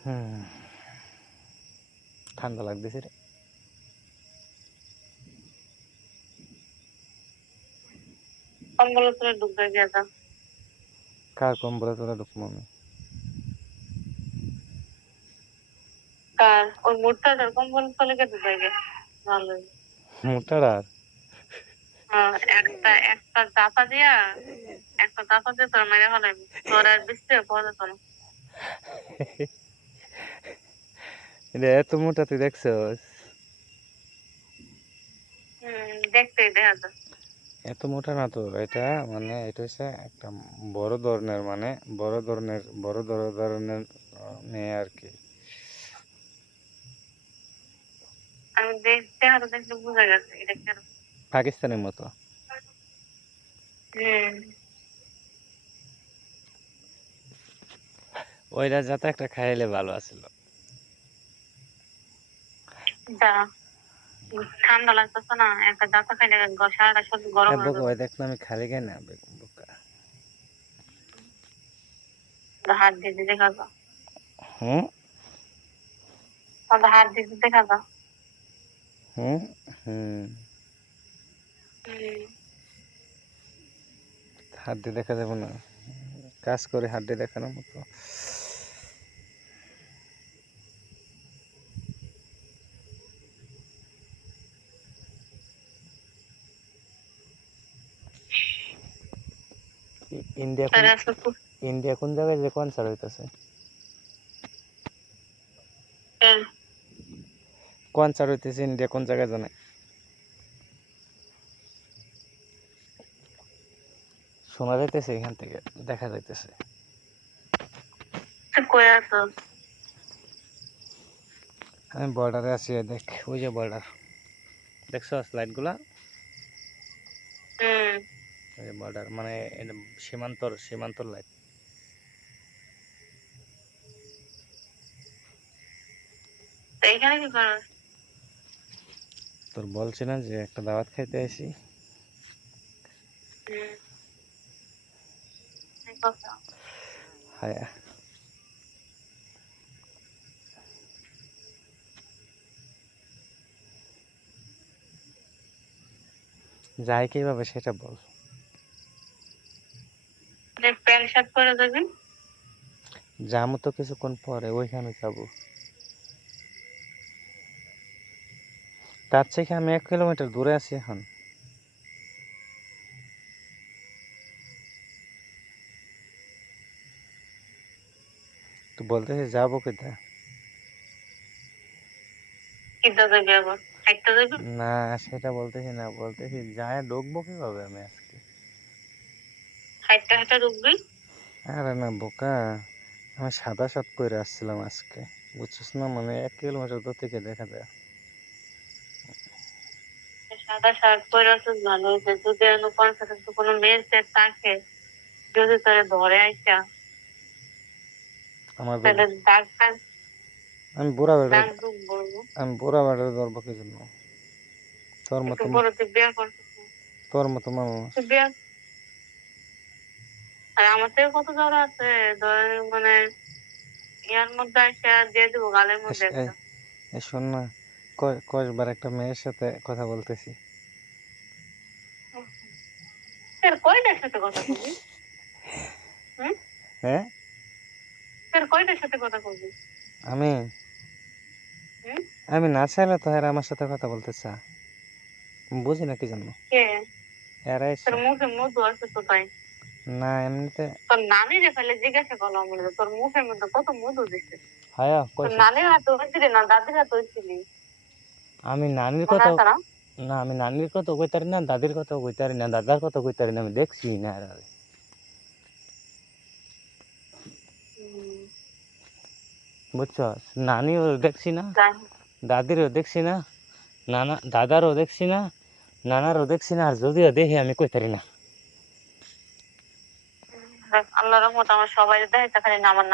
হুম ঠান্ডা লাগতেছে রে। কার কম্বলে তোরা ঢুকবো আমি? কার? ওই গিয়ে ভালো হ্যাঁ, একটা একটা দাপা দিয়া একটা দাপা দিয়ে তোর মেরে ফেলাবি তোর আর বেশি পাওয়া যেত না এটা এত মোটা তুই দেখছস? এত মোটা না তো এটা মানে এটা হচ্ছে একটা বড় ধরনের মানে বড় ধরনের বড় ধর- ধরনের মেয়ে আর কি। পাকিস্তানের মতো। ওইটা যাতে একটা খাইলে ভালো আছিল। ঠান্ডা লাগতেছে না একটা খাইলে সারাটা গরম হয়ে যাবে। আমি খালি খাই না বোকা। হাত দিয়ে দেখা যা হুম? হাত দিয়ে দিয়ে দেখা যা হুম? হুম। হম। হাত দিয়ে দেখা যাবে না। কাজ করে হাত দিয়ে দেখানোর মতো। ইন্ডিয়া ইন্ডিয়া কোন জায়গায় যে কনসার্ট হইতাছে? কনসার্ট হইতেছে ইন্ডিয়া কোন জায়গায় জানে? শোনা যাইতেছে এখান থেকে দেখা যাইতেছে। আমি বর্ডারে আছি দেখ ওই যে বর্ডার দেখছ লাইটগুলা হম। বর্ডার মানে সীমান্তর সীমান্তর কি করো? তোর বলছি না যে একটা দাওয়াত খাইতে এই যাই কীভাবে সেটা বল। শার্ট পরে যাব তো কিছুক্ষণ পরে ওইখানে যাব। তার থেকে আমি এক কিলোমিটার দূরে আছি এখন। তো বলতেছি যাব কোথায়? না সেটা বলতেছি না। বলতেছি যায় ঢুকবো কীভাবে আমি? ঢুকবি। আরে না বোকা। আমি সাদা সাত করে আসছিলাম আজকে। বুঝছিস না মানে এক কিলোমিটার দূর থেকে দেখা যায়। সাদা শার্ট পরে আসিস ভালো হয়েছে। যদি কনসার্টে কোনো মেয়ের সেট থাকে যদি তোরে ধরে আইসা আমার দাগ আমি বুড়া আমি বুড়া বেড়া ধরবো কি জন্য? তোর মতো। তোর মতো আর আমার থেকে কত জ্বর আছে ধর মানে ইয়ার মধ্যে আসা দিয়ে দেবো গালের মধ্যে শোন না কয়- কয়েকবার একটা মেয়ের সাথে কথা বলতেছি। কয়টার সাথে কথা বলবি? হ্যাঁ তোর কয়টার সাথে কথা বলবি? আমি? আমি না চাইলে তো এরা আমার সাথে কথা বলতে চা বুঝি না কি জন্য? কে? এরা এসে তোর মুখে মধু আছে তো তাই। না এমনিতে তোর নানি রে ফেলে জিজ্ঞাসা করলাম বলে তোর মুখের মধ্যে কত মধু দিছে। হায়া তোর নানির হাতে হয়েছিলি না দাদির হাতে হয়েছিলি? আমি নানির কথা না? আমি নানির কথা কইতারি না দাদির কথা কইতারি না দাদার কথা কইতারি না আমি দেখছি না হুম, বুঝছ? নানিও দেখছি না দাদিরও দেখছি না নানা দাদারও দেখছি না নানারও দেখছি না আর যদিও দেখি আমি কইতারি না। দেখ, আল্লাহর রহমত আমার সবাই দেয় খালি আমার